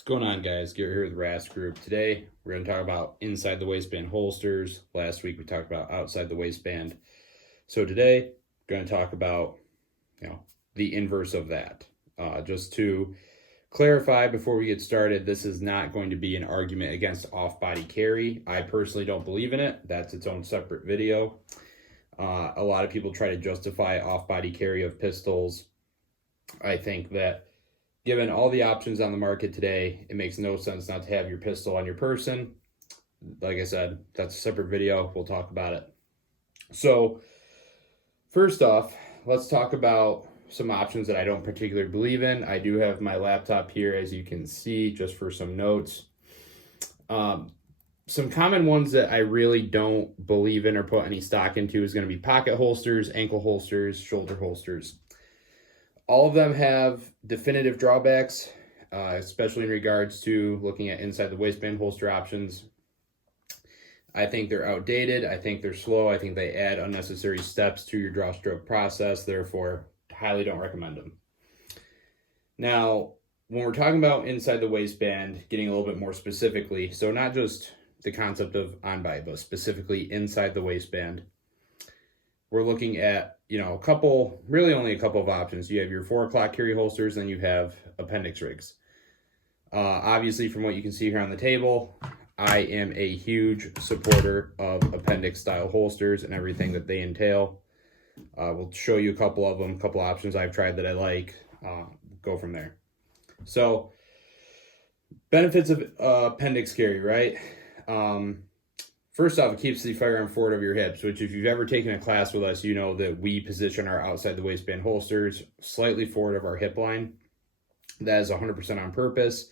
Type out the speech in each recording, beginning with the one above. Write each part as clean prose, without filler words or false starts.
What's going on, guys? Garrett here with the RAS Group. Today we're going to talk about inside the waistband holsters. Last week we talked about outside the waistband. So today we're going to talk about the inverse of that. Just to clarify before we get started, this is not going to be an argument against off-body carry. I personally don't believe in it. That's its own separate video. A lot of people try to justify off-body carry of pistols. I think that given all the options on the market today, it makes no sense not to have your pistol on your person. Like I said, that's a separate video. We'll talk about it. So first off, let's talk about some options that I don't particularly believe in. I do have my laptop here, as you can see, just for some notes. Some common ones that I really don't believe in or put any stock into is going to be pocket holsters, ankle holsters, shoulder holsters. All of them have definitive drawbacks, especially in regards to looking at inside the waistband holster options. I think they're outdated. I think they're slow. I think they add unnecessary steps to your draw stroke process. Therefore, highly don't recommend them. Now, when we're talking about inside the waistband, getting a little bit more specifically, so not just the concept of on-body, but specifically inside the waistband, we're looking at only a couple of options. You have your 4 o'clock carry holsters, and you have appendix rigs. Obviously, from what you can see here on the table, I am a huge supporter of appendix style holsters and everything that they entail. We'll show you a couple of them, a couple options I've tried that I like. Go from there. So, benefits of appendix carry, right? First off, it keeps the firearm forward of your hips, which if you've ever taken a class with us, you know that we position our outside the waistband holsters slightly forward of our hip line. That is 100% on purpose.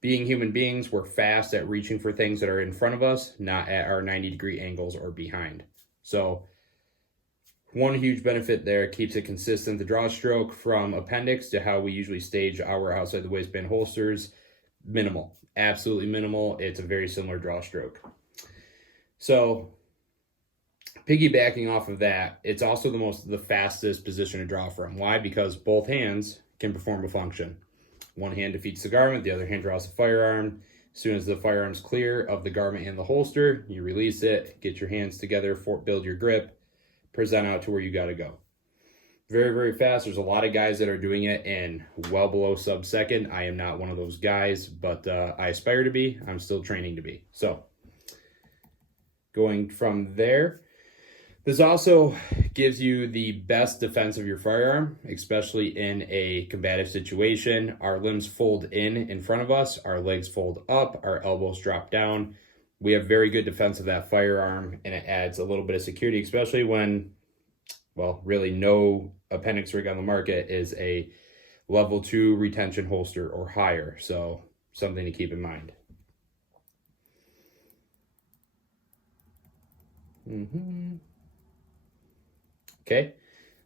Being human beings, we're fast at reaching for things that are in front of us, not at our 90-degree angles or behind. So one huge benefit there, keeps it consistent. The draw stroke from appendix to how we usually stage our outside the waistband holsters, minimal, absolutely minimal. It's a very similar draw stroke. So piggybacking off of that, it's also the fastest position to draw from. Why? Because both hands can perform a function. One hand defeats the garment, the other hand draws the firearm. As soon as the firearm's clear of the garment and the holster, you release it, get your hands together, build your grip, present out to where you got to go. Very, very fast. There's a lot of guys that are doing it in well below sub-second. I am not one of those guys, but I aspire to be. I'm still training to be. So going from there, this also gives you the best defense of your firearm, especially in a combative situation. Our limbs fold in front of us, our legs fold up, our elbows drop down. We have very good defense of that firearm, and it adds a little bit of security, especially when, well, really no appendix rig on the market is a level 2 retention holster or higher. So something to keep in mind. Okay,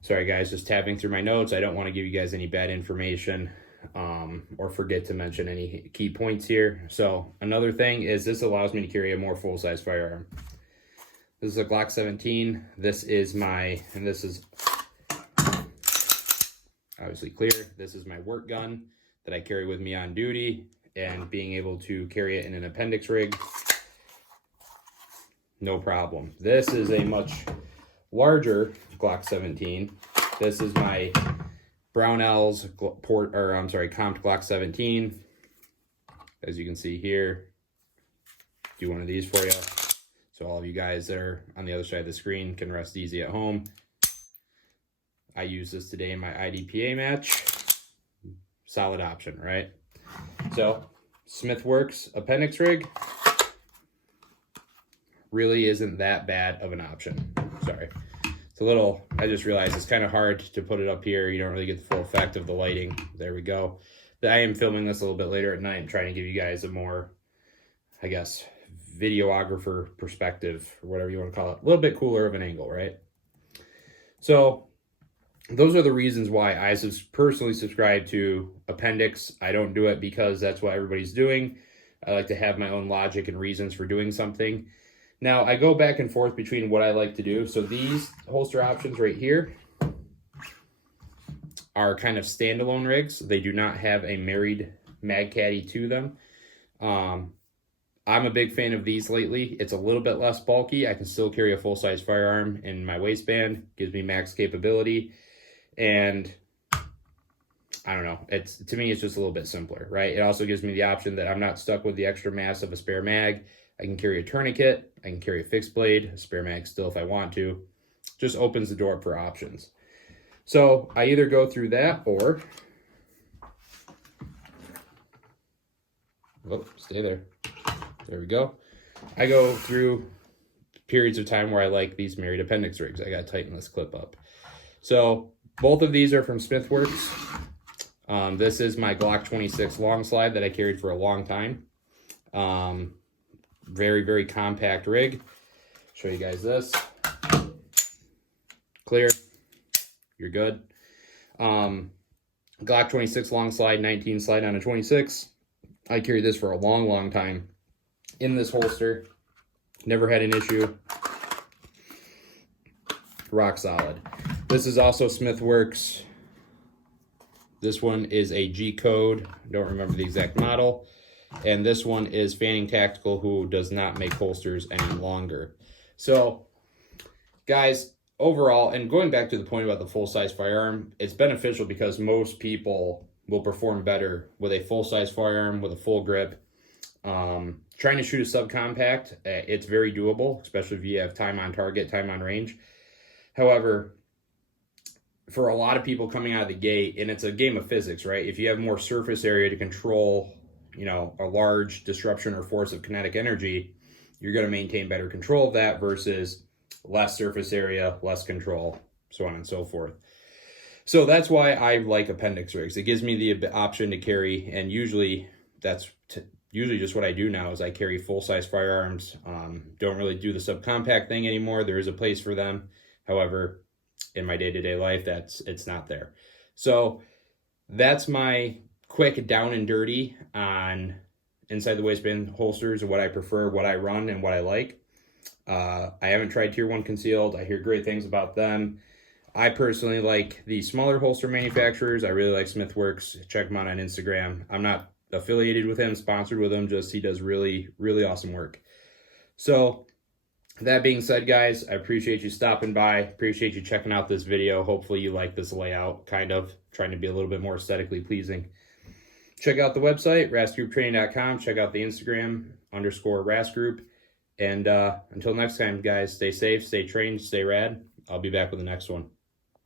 sorry guys, just tabbing through my notes. I don't want to give you guys any bad information or forget to mention any key points here. So another thing is this allows me to carry a more full-size firearm. This is a Glock 17. This is obviously clear. This is my work gun that I carry with me on duty, and being able to carry it in an appendix rig, no problem. This is a much larger Glock 17. This is my Brownells comped Glock 17. As you can see here, do one of these for you. So all of you guys that are on the other side of the screen can rest easy at home. I use this today in my IDPA match. Solid option, right? So Smithworks appendix rig really isn't that bad of an option. Sorry. It's a little, I just realized it's kind of hard to put it up here. You don't really get the full effect of the lighting. There we go. I am filming this a little bit later at night and trying to give you guys a more, I guess, videographer perspective, or whatever you want to call it. A little bit cooler of an angle, right? So those are the reasons why I personally subscribe to appendix. I don't do it because that's what everybody's doing. I like to have my own logic and reasons for doing something. Now, I go back and forth between what I like to do. So these holster options right here are kind of standalone rigs. They do not have a married mag caddy to them. I'm a big fan of these lately. It's a little bit less bulky. I can still carry a full-size firearm in my waistband. Gives me max capability. And I don't know. To me, it's just a little bit simpler, right? It also gives me the option that I'm not stuck with the extra mass of a spare mag. I can carry a tourniquet. I can carry a fixed blade, a spare mag still if I want to. Just opens the door up for options. So I either go through that or... Oh, stay there. There we go. I go through periods of time where I like these married appendix rigs. I got to tighten this clip up. So both of these are from Smithworks. This is my Glock 26 long slide that I carried for a long time. Very, very compact rig. Show you guys this. Clear. You're good. Glock 26 long slide, 19 slide on a 26. I carried this for a long, long time in this holster. Never had an issue. Rock solid. This is also Smithworks. This one is a G code. Don't remember the exact model. And this one is Fanning Tactical, who does not make holsters any longer. So, guys, overall, and going back to the point about the full-size firearm, it's beneficial because most people will perform better with a full-size firearm with a full grip. Trying to shoot a subcompact, it's very doable, especially if you have time on target, time on range. However, for a lot of people coming out of the gate, and it's a game of physics, right? If you have more surface area to control, you know, a large disruption or force of kinetic energy, you're going to maintain better control of that versus less surface area, less control, so on and so forth. So that's why I like appendix rigs. It gives me the option to carry, and usually that's usually just what I do now is I carry full-size firearms. Don't really do the subcompact thing anymore. There is a place for them. However, in my day-to-day life, it's not there. So that's my quick down and dirty on inside the waistband holsters and what I prefer, what I run, and what I like. I haven't tried Tier 1 concealed. I hear great things about them. I personally like the smaller holster manufacturers. I really like Smithworks. Check him out on Instagram. I'm not affiliated with him, sponsored with him, just he does really, really awesome work. So that being said, guys, I appreciate you stopping by. Appreciate you checking out this video. Hopefully you like this layout, kind of trying to be a little bit more aesthetically pleasing. Check out the website, rasgrouptraining.com. Check out the Instagram _rasgroup. And until next time, guys, stay safe, stay trained, stay rad. I'll be back with the next one.